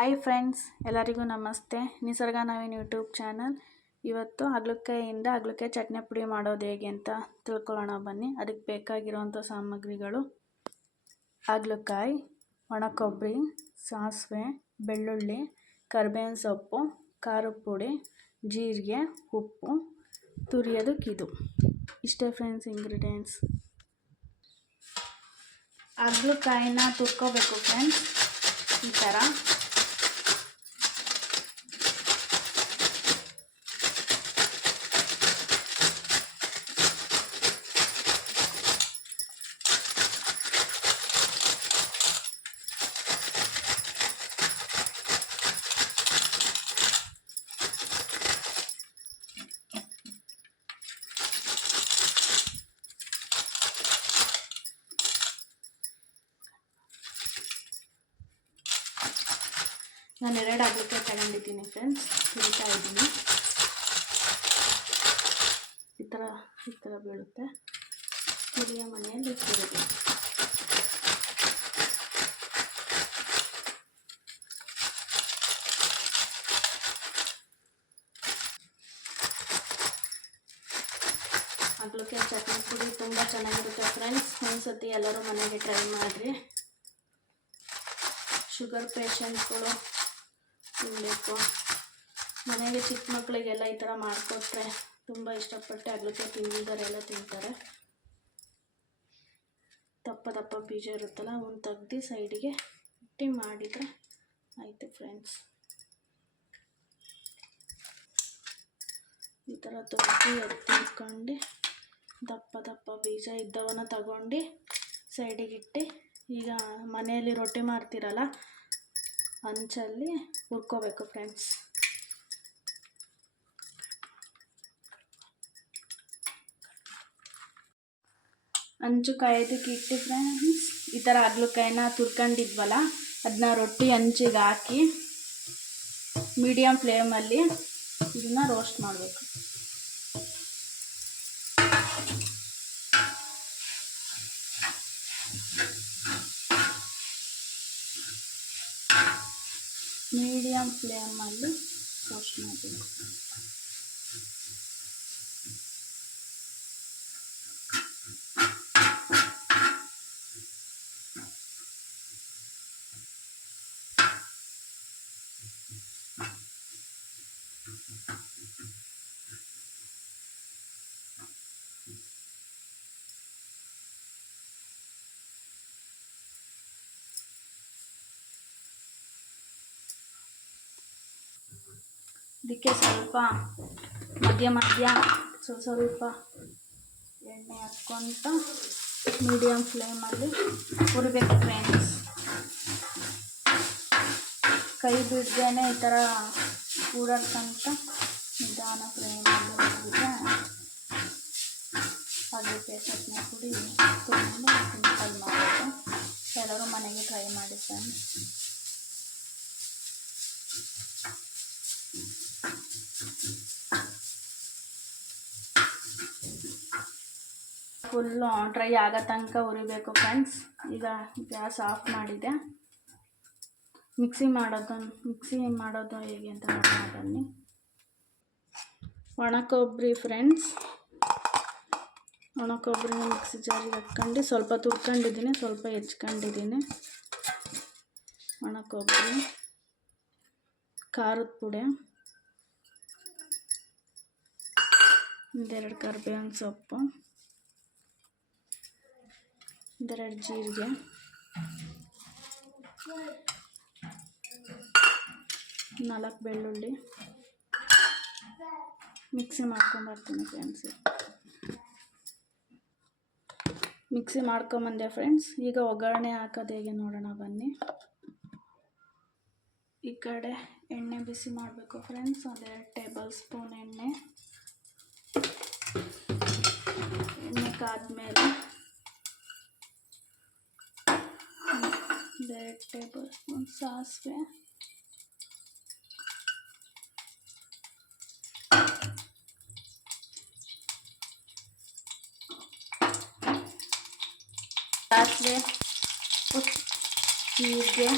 Hi friends, ಎಲ್ಲರಿಗೂ ನಮಸ್ತೆ. ನಿಸರ್ಗ ನವೀನ್ ಯೂಟ್ಯೂಬ್ ಚಾನಲ್. ಇವತ್ತು ಹಾಗಲಕಾಯಿ ಚಟ್ನಿ ಪುಡಿ ಮಾಡೋದು ಹೇಗೆ ಅಂತ ತಿಳ್ಕೊಳ್ಳೋಣ ಬನ್ನಿ. ಅದಕ್ಕೆ ಬೇಕಾಗಿರುವಂಥ ಸಾಮಗ್ರಿಗಳು: ಹಾಗಲಕಾಯಿ, ಒಣ ಕೊಬ್ಬರಿ, ಸಾಸಿವೆ, ಬೆಳ್ಳುಳ್ಳಿ, ಕರಿಬೇವಿನ ಸೊಪ್ಪು, ಖಾರದ ಪುಡಿ, ಜೀರಿಗೆ, ಉಪ್ಪು, ತುರಿಯೋದಕ್ಕಿದು ಇಷ್ಟೇ ಫ್ರೆಂಡ್ಸ್ ಇಂಗ್ರೀಡಿಯೆಂಟ್ಸ್. ಹಾಗಲಕಾಯಿನ ತುರ್ಕೋಬೇಕು ಫ್ರೆಂಡ್ಸ್. ಈ ಥರ ನಾನು 2 ಹಾಗಲಕಾಯಿ ತಗೊಂಡಿದ್ದೀನಿ ಫ್ರೆಂಡ್ಸ್. ತುರಿತಾ ಇದ್ದೀನಿ. ಈ ಥರ ಬೀಳುತ್ತೆ. ತುರಿಯ ಮನೆಯಲ್ಲಿ ತುರಿದೆ. ಹಾಗಲಕಾಯಿ ಚಟ್ನಿ ಪುಡಿ ತುಂಬ ಚೆನ್ನಾಗಿರುತ್ತೆ ಫ್ರೆಂಡ್ಸ್. ಒಂದ್ಸತಿ ಎಲ್ಲರೂ ಮನೆಗೆ ಟ್ರೈ ಮಾಡಿರಿ. ಶುಗರ್ ಪೇಷಂಟ್ಗಳು ತಿನ್ನಬೇಕು. ಮನೆಗೆ ಚಿಕ್ಕ ಮಕ್ಕಳಿಗೆಲ್ಲ ಈ ಥರ ಮಾಡಿಕೊಟ್ರೆ ತುಂಬ ಇಷ್ಟಪಟ್ಟು ಹಾಗಲಕಾಯಿ ತಿಂದಿದ್ದವರೆಲ್ಲ ತಿಂತಾರೆ. ದಪ್ಪ ಬೀಜ ಇರುತ್ತಲ್ಲ, ಅವನ್ನ ತೆಗ್ದು ಸೈಡಿಗೆ ಇಟ್ಟು ಮಾಡಿದರೆ ಆಯಿತು ಫ್ರೆಂಡ್ಸ್. ಈ ಥರ ತೊಳೆದು ಎತ್ತಿಟ್ಕೊಂಡು ದಪ್ಪ ಬೀಜ ಇದ್ದವನ್ನ ತಗೊಂಡು ಸೈಡಿಗೆ ಇಟ್ಟು, ಈಗ ಮನೆಯಲ್ಲಿ ರೊಟ್ಟಿ ಮಾಡ್ತಿರಲ್ಲ ಹಂಚಲ್ಲಿ ಹುರ್ಕೋಬೇಕು ಫ್ರೆಂಡ್ಸ್. ಹಂಚು ಕಾಯೋದಕ್ಕೆ ಇಟ್ಟು ಫ್ರೆಂಡ್ಸ್, ಈ ಥರ ಹಾಗಲಕಾಯಿನ ತುರ್ಕೊಂಡಿದ್ವಲ್ಲ ಅದನ್ನ ರೊಟ್ಟಿ ಹಂಚಿಗೆ ಹಾಕಿ ಮೀಡಿಯಮ್ ಫ್ಲೇಮಲ್ಲಿ ಇದನ್ನ ರೋಸ್ಟ್ ಮಾಡಬೇಕು. ಮೀಡಿಯಮ್ ಫ್ಲೇಮಲ್ಲಿ ರೋಸ್ಟ್ ಮಾಡಬೇಕು. ಇದಕ್ಕೆ ಸ್ವಲ್ಪ ಮಧ್ಯ ಸ್ವಲ್ಪ ಎಣ್ಣೆ ಹಾಕ್ಕೊಂತ ಮೀಡಿಯಮ್ ಫ್ಲೇಮಲ್ಲಿ ಹುರಿಬೇಕು ಫ್ರೆಂಡ್ಸ್. ಕೈ ಬಿಡ್ದೇನೆ ಈ ಥರ ಹುರಕ್ಕಂತ ನಿಧಾನ ಫ್ಲೇಮಲ್ಲಿ ಹುರಿದ್ರೆ ಹಾಗಲಕಾಯಿ ಚಟ್ನಿ ಪುಡಿ ತುಂಬ ಸಿಂಪಲ್ ಮಾಡೋದು. ಎಲ್ಲರೂ ಮನೆಗೆ ಟ್ರೈ ಮಾಡಿ ಫ್ರೆಂಡ್ಸ್. ಫುಲ್ಲು ಡ್ರೈ ಆಗೋ ತನಕ ಹುರಿಬೇಕು ಫ್ರೆಂಡ್ಸ್. ಈಗ ಗ್ಯಾಸ್ ಆಫ್ ಮಾಡಿದೆ. ಮಿಕ್ಸಿ ಮಾಡೋದು ಹೇಗೆ ಅಂತ ನೋಡೋಣ ಬನ್ನಿ. ಒಣ ಕೊಬ್ಬರಿ ಫ್ರೆಂಡ್ಸ್, ಒಣ ಕೊಬ್ಬರಿನ ಮಿಕ್ಸಿ ಜಾರಿಗೆ ಹಾಕ್ಕೊಂಡು ಸ್ವಲ್ಪ ತುರ್ಕೊಂಡಿದ್ದೀನಿ, ಸ್ವಲ್ಪ ಹೆಚ್ಕೊಂಡಿದ್ದೀನಿ. ಒಣ ಕೊಬ್ಬರಿ, ಖಾರದ ಪುಡಿ, 2 ಕರಿಬೇವಿನ ಸೊಪ್ಪು, 2 ಜೀರಿಗೆ, 4 ಬೆಳ್ಳುಳ್ಳಿ. ಮಿಕ್ಸಿ ಮಾಡ್ಕೊಂಬರ್ತೀನಿ ಫ್ರೆಂಡ್ಸ್. ಮಿಕ್ಸಿ ಮಾಡ್ಕೊಂಬಂದೆ ಫ್ರೆಂಡ್ಸ್. ಈಗ ಒಗ್ಗರಣೆ ಹಾಕೋದು ಹೇಗೆ ನೋಡೋಣ ಬನ್ನಿ. ಈ ಕಡೆ ಎಣ್ಣೆ ಬಿಸಿ ಮಾಡಬೇಕು ಫ್ರೆಂಡ್ಸ್. 1 ಟೇಬಲ್ ಸ್ಪೂನ್ ಎಣ್ಣೆ ಕಾದ್ಮೇಲೆ 2 ಟೇಬಲ್ ಸ್ಪೂನ್ ಸಾಸಿವೆ, 2 ಜೀರಿಗೆ,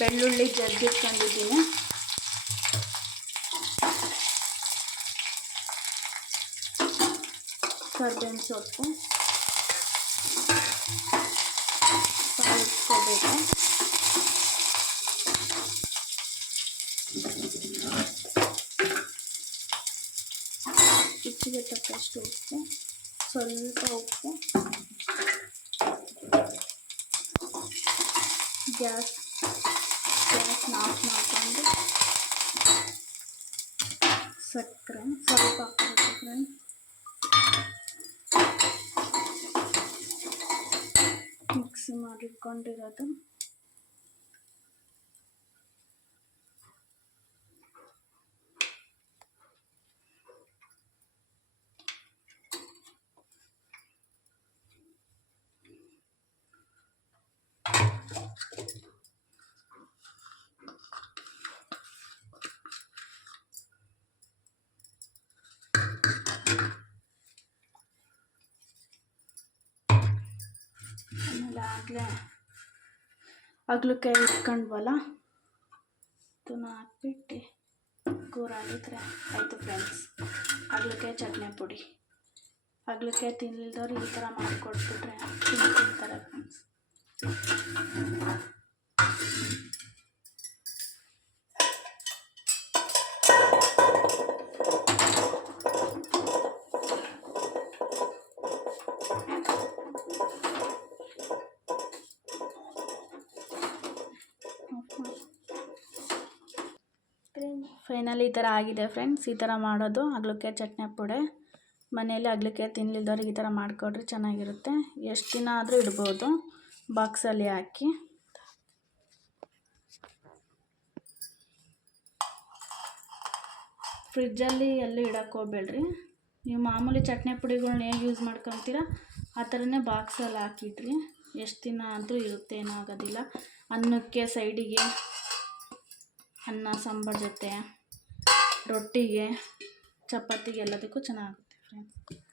ಬೆಳ್ಳುಳ್ಳಿ ಜಜ್ಜಿಟ್ಕೊಂಡಿದ್ದೀನಿ. ಕರ್ಬೇವಿನ ಸೊಪ್ಪು ಕಲಿಸ್ಕೋಬೇಕು. ರುಚಿಗೆ ತಕ್ಕಷ್ಟು ಉಪ್ಪು, ಸ್ವಲ್ಪ ಉಪ್ಪು. ಗ್ಯಾಸ್ನ ಆಫ್ ಮಾಡಿಕೊಂಡು ಸಕ್ಕರೆ ಸ್ವಲ್ಪ ಹಾಕಬೇಕು ಫ್ರೆಂಡ್ಸ್. ಮಿಕ್ಸಿ ಮಾಡಿಟ್ಕೊಂಡಿರೋದು ಆಮೇಲೆ ಹಾಗಲಕಾಯಿ ಇಟ್ಕೊಂಡ್ವಲ್ಲ ಅದನ್ನ ಹಾಕ್ಬಿಟ್ಟು ಕೂರಾಗಿದ್ರೆ ಆಯಿತು ಫ್ರೆಂಡ್ಸ್. ಹಾಗಲಕಾಯಿ ಚಟ್ನಿ ಪುಡಿ. ಹಾಗಲಕಾಯಿ ತಿನ್ನಲಿಲ್ದವ್ರು ಈ ಥರ ಮಾಡಿಕೊಟ್ಬಿಟ್ರೆ ತಿಂತಾರೆ ಫ್ರೆಂಡ್ಸ್. ಫೈನಲಿ ಈ ಥರ ಆಗಿದೆ ಫ್ರೆಂಡ್ಸ್. ಈ ಥರ ಮಾಡೋದು ಹಾಗಲಕಾಯಿ ಚಟ್ನಿ ಪುಡಿ. ಮನೆಯಲ್ಲಿ ಹಾಗಲಕಾಯಿ ತಿನ್ನಲಿಲ್ದವ್ರಿಗೆ ಈ ಥರ ಮಾಡಿಕೊಡ್ರೆ ಚೆನ್ನಾಗಿರುತ್ತೆ. ಎಷ್ಟು ದಿನ ಆದರೂ ಇಡ್ಬೋದು ಬಾಕ್ಸಲ್ಲಿ ಹಾಕಿ. ಫ್ರಿಜ್ಜಲ್ಲಿ ಎಲ್ಲೂ ಇಡಕ್ಕೆ ಹೋಗ್ಬೇಡ್ರಿ. ನೀವು ಮಾಮೂಲಿ ಚಟ್ನಿ ಪುಡಿಗಳ್ನ ಹೇಗೆ ಯೂಸ್ ಮಾಡ್ಕೊತೀರ ಆ ಥರನೇ ಬಾಕ್ಸಲ್ಲಿ ಹಾಕಿಟ್ರಿ. ಎಷ್ಟು ದಿನ ಆದರೂ ಇರುತ್ತೆ, ಏನೂ ಆಗೋದಿಲ್ಲ. ಅನ್ನಕ್ಕೆ, ಸೈಡಿಗೆ, ಅನ್ನ ಸಾಂಬಾರು ಜೊತೆ, ರೊಟ್ಟಿಗೆ, ಚಪಾತಿಗೆ ಎಲ್ಲದಕ್ಕೂ ಚೆನ್ನಾಗುತ್ತೆ ಫ್ರೆಂಡ್ಸ್.